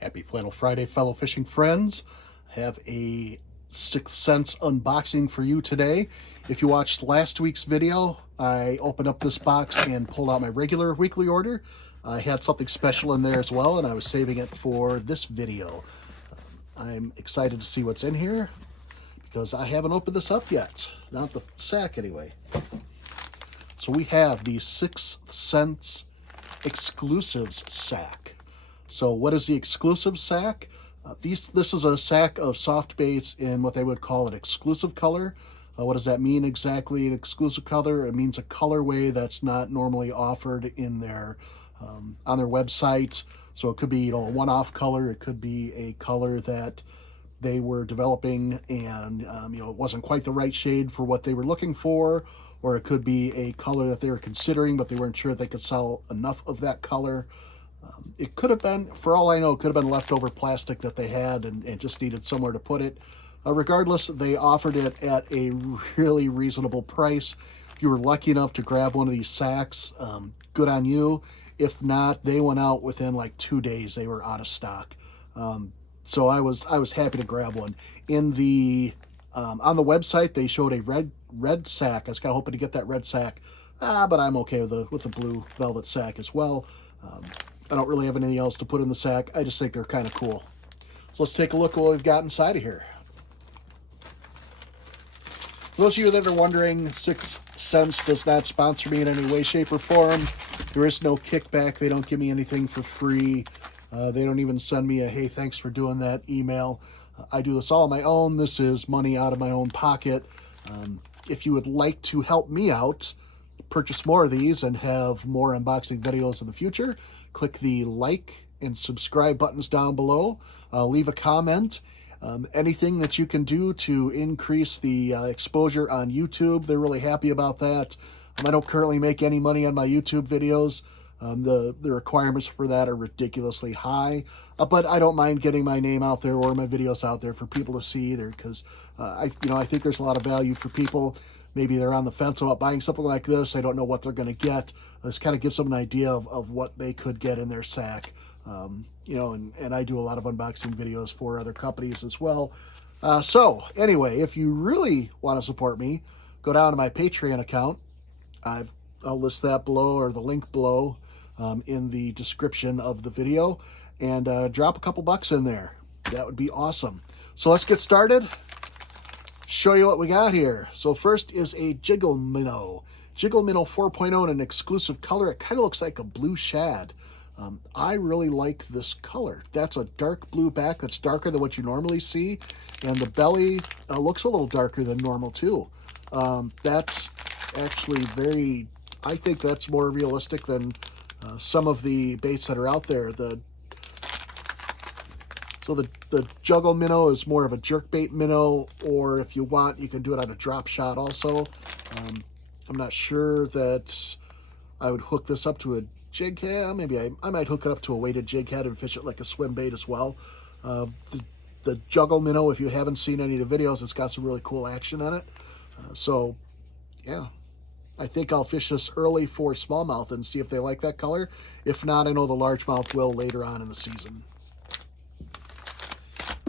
Happy Flannel Friday, fellow fishing friends. I have a Sixth Sense unboxing for you today. If you watched last week's video, I opened up this box and pulled out my regular weekly order. I had something special in there as well, and I was saving it for this video. I'm excited to see what's in here because I haven't opened this up yet. Not the sack, anyway. So we have the Sixth Sense Exclusives sack. So what is the exclusive sack? This is a sack of soft baits in what they would call an exclusive color. What does that mean exactly, an exclusive color? It means a colorway that's not normally offered in their on their website. So it could be, a one-off color. It could be a color that they were developing and it wasn't quite the right shade for what they were looking for, or it could be a color that they were considering but they weren't sure they could sell enough of that color. It could have been, for all I know, it could have been leftover plastic that they had and just needed somewhere to put it. Regardless, they offered it at a really reasonable price. If you were lucky enough to grab one of these sacks, good on you. If not, they went out within like 2 days. They were out of stock. So I was happy to grab one. In the on the website, they showed a red sack. I was kind of hoping to get that red sack, but I'm okay with the blue velvet sack as well. I don't really have anything else to put in the sack. I just think they're kind of cool. So let's take a look at what we've got inside of here. For those of you that are wondering, Sixth Sense does not sponsor me in any way, shape, or form. There is no kickback. They don't give me anything for free. They don't even send me a, hey, thanks for doing that email. I do this all on my own. This is money out of my own pocket. If you would like to help me out, purchase more of these and have more unboxing videos in the future, click the like and subscribe buttons down below. Leave a comment. Anything that you can do to increase the exposure on YouTube, they're really happy about that. I don't currently make any money on my YouTube videos. The requirements for that are ridiculously high, but I don't mind getting my name out there or my videos out there for people to see either, because I think there's a lot of value for people. Maybe they're on the fence about buying something like this. They don't know what they're going to get. This kind of gives them an idea of what they could get in their sack. And I do a lot of unboxing videos for other companies as well. So anyway, if you really want to support me, go down to my Patreon account. I'll list that below, or the link below in the description of the video, and drop a couple bucks in there. That would be awesome. So let's get started. Show you what we got here. So first is a Juggle Minnow. Juggle Minnow 4.0 in an exclusive color. It kind of looks like a blue shad. I really like this color. That's a dark blue back that's darker than what you normally see, and the belly looks a little darker than normal too. That's actually I think that's more realistic than some of the baits that are out there. So the Juggle Minnow is more of a jerkbait minnow, or if you want, you can do it on a drop shot also. I'm not sure that I would hook this up to a jig head. Maybe I might hook it up to a weighted jig head and fish it like a swim bait as well. The Juggle Minnow, if you haven't seen any of the videos, it's got some really cool action on it. So yeah, I think I'll fish this early for smallmouth and see if they like that color. If not, I know the largemouth will later on in the season.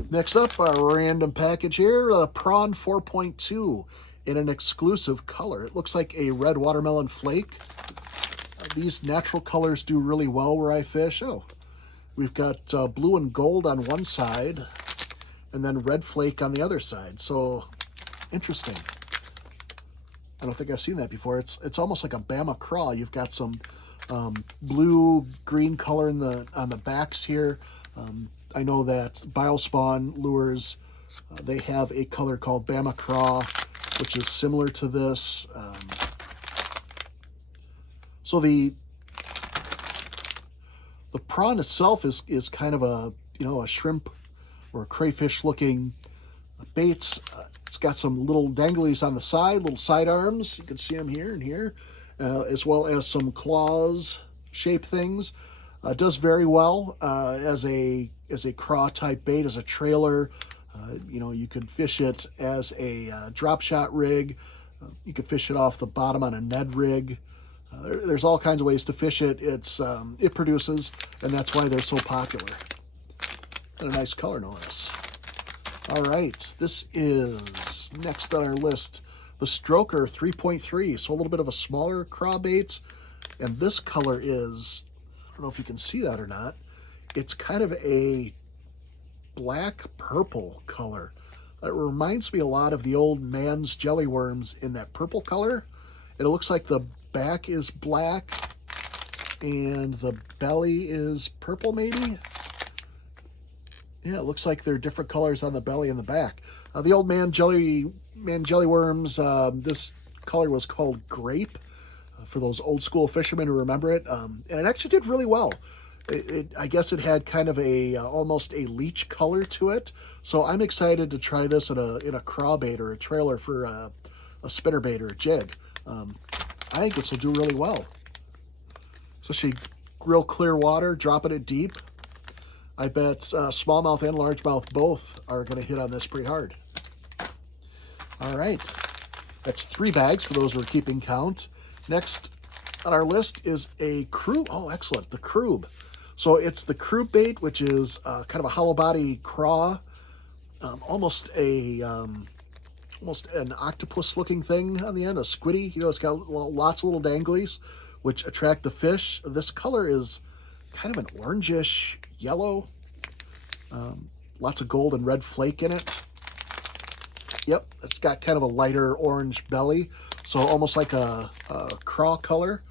Next up, our random package here, Prawn 4.2 in an exclusive color. It looks like a red watermelon flake. These natural colors do really well where I fish. Oh, we've got blue and gold on one side, and then red flake on the other side. So, interesting. I don't think I've seen that before. It's almost like a Bama Craw. You've got some blue-green color on the backs here. I know that Biospawn lures, they have a color called Bama Craw, which is similar to this. So the prawn itself is kind of a shrimp or a crayfish looking bait. It's got some little danglies on the side, little side arms. You can see them here and here, as well as some claws shaped things. It does very well as a craw type bait, as a trailer. You could fish it as a drop shot rig. You could fish it off the bottom on a Ned rig. There's all kinds of ways to fish it. It produces, and that's why they're so popular. And a nice color, no less. All right, this is next on our list, the Stroker 3.3. So a little bit of a smaller craw bait. And this color is, I don't know if you can see that or not, it's kind of a black purple color. It reminds me a lot of the old man's jelly worms in that purple color. It looks like the back is black and the belly is purple maybe. Yeah, it looks like they're different colors on the belly and the back. The old man jelly worms, this color was called grape, for those old school fishermen who remember it. And it actually did really well. I guess it had kind of a almost a leech color to it. So I'm excited to try this in a craw bait or a trailer for a spinnerbait or a jig. I think this will do really well. Especially real clear water, dropping it deep. I bet smallmouth and largemouth both are going to hit on this pretty hard. All right. That's 3 bags for those who are keeping count. Next on our list is a Crube. Oh, excellent. The Crube. So it's the Crube bait, which is kind of a hollow body craw, almost an octopus looking thing on the end, a squiddy. You know, it's got lots of little danglies, which attract the fish. This color is kind of an orangish yellow. Lots of gold and red flake in it. Yep, it's got kind of a lighter orange belly, so almost like a craw color.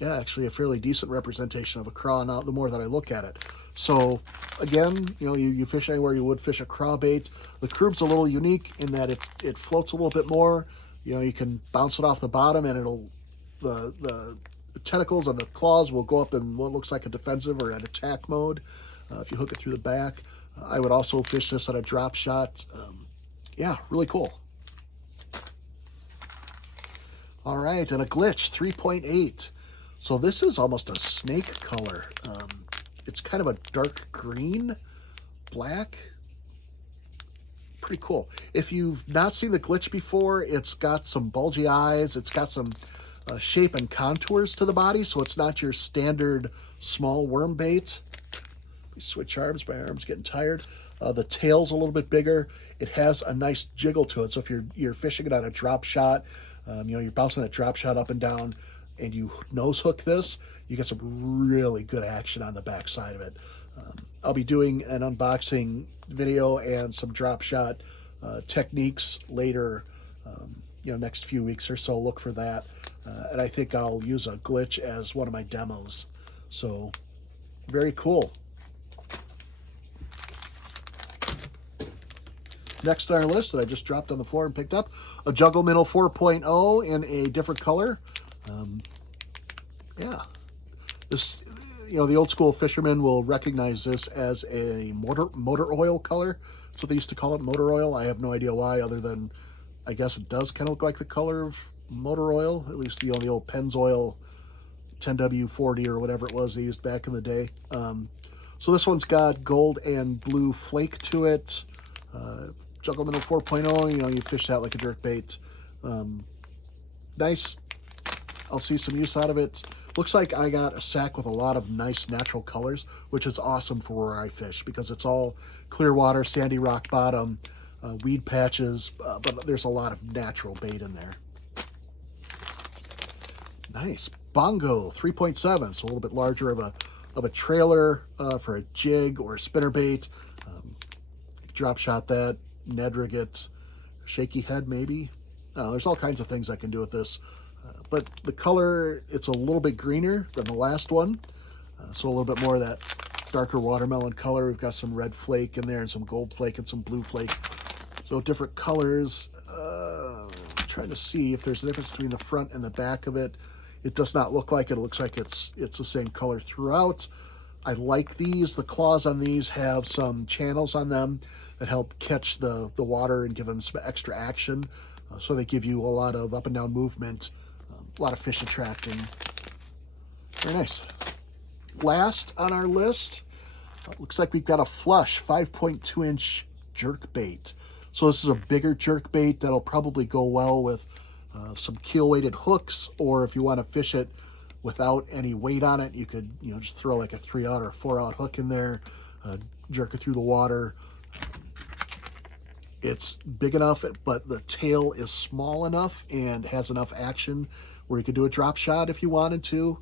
Yeah, actually a fairly decent representation of a craw now, the more that I look at it. So again, you know, you fish anywhere you would fish a craw bait. The Crube's a little unique in that it floats a little bit more. You know, you can bounce it off the bottom and it'll the tentacles and the claws will go up in what looks like a defensive or an attack mode if you hook it through the back. I would also fish this on a drop shot. Yeah, really cool. All right, and a Glitch 3.8. So this is almost a snake color. It's kind of a dark green, black. Pretty cool. If you've not seen the Glitch before, it's got some bulgy eyes. It's got some shape and contours to the body, so it's not your standard small worm bait. Switch arms. My arm's getting tired. The tail's a little bit bigger. It has a nice jiggle to it. So if you're fishing it on a drop shot, you know, you're bouncing that drop shot up and down, and you nose hook this, you get some really good action on the back side of it. I'll be doing an unboxing video and some drop shot techniques later, you know, next few weeks or so. Look for that. And I think I'll use a Glitch as one of my demos. So very cool. Next on our list that I just dropped on the floor and picked up, a Juggle Minnow 4.0 in a different color. Yeah, this, you know, the old school fishermen will recognize this as a motor oil color. That's what they used to call it, motor oil. I have no idea why, other than I guess it does kind of look like the color of motor oil. At least, you know, the old Pennzoil 10W40 or whatever it was they used back in the day. So this one's got gold and blue flake to it. Juggle Minnow 4.0, you know, you fish that like a jerk bait. Nice. I'll see some use out of it. Looks like I got a sack with a lot of nice natural colors, which is awesome for where I fish because it's all clear water, sandy rock bottom, weed patches, but there's a lot of natural bait in there. Nice. Bongo 3.7, so a little bit larger of a trailer for a jig or a spinnerbait. Drop shot that, Ned rig it, shaky head maybe. I don't know, there's all kinds of things I can do with this. But the color, it's a little bit greener than the last one. So a little bit more of that darker watermelon color. We've got some red flake in there and some gold flake and some blue flake. So different colors. I'm trying to see if there's a difference between the front and the back of it. It does not look like it. It looks like it's the same color throughout. I like these. The claws on these have some channels on them that help catch the water and give them some extra action. So they give you a lot of up and down movement, a lot of fish attracting. Very nice. Last on our list, looks like we've got a Flush 5.2 inch jerk bait. So this is a bigger jerk bait that'll probably go well with some keel weighted hooks, or if you want to fish it without any weight on it. You could, just throw like a 3-aught or a 4-aught hook in there, jerk it through the water. It's big enough, but the tail is small enough and has enough action where you could do a drop shot if you wanted to.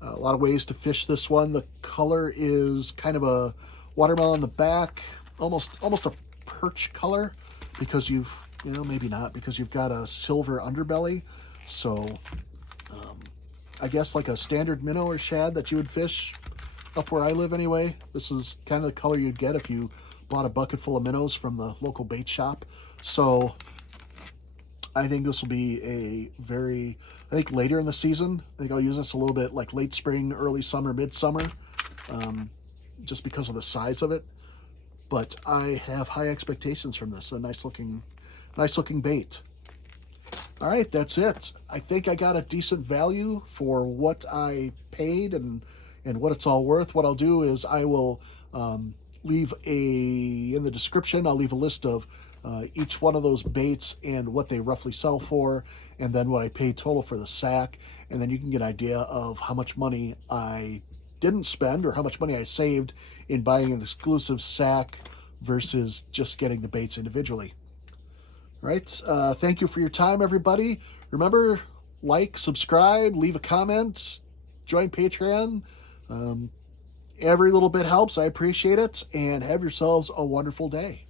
A lot of ways to fish this one. The color is kind of a watermelon on the back, almost a perch color, because maybe not, because you've got a silver underbelly. So I guess like a standard minnow or shad that you would fish up where I live anyway. This is kind of the color you'd get if you bought a bucket full of minnows from the local bait shop. So I think this will be I think later in the season. I think I'll use this a little bit like late spring, early summer, midsummer, just because of the size of it. But I have high expectations from this. A nice looking bait. All right, that's it. I think I got a decent value for what I paid and what it's all worth. What I'll do is I will leave in the description, I'll leave a list of each one of those baits and what they roughly sell for, and then what I paid total for the sack. And then you can get an idea of how much money I didn't spend or how much money I saved in buying an exclusive sack versus just getting the baits individually. All right. Thank you for your time, everybody. Remember, like, subscribe, leave a comment, join Patreon. Every little bit helps. I appreciate it. And have yourselves a wonderful day.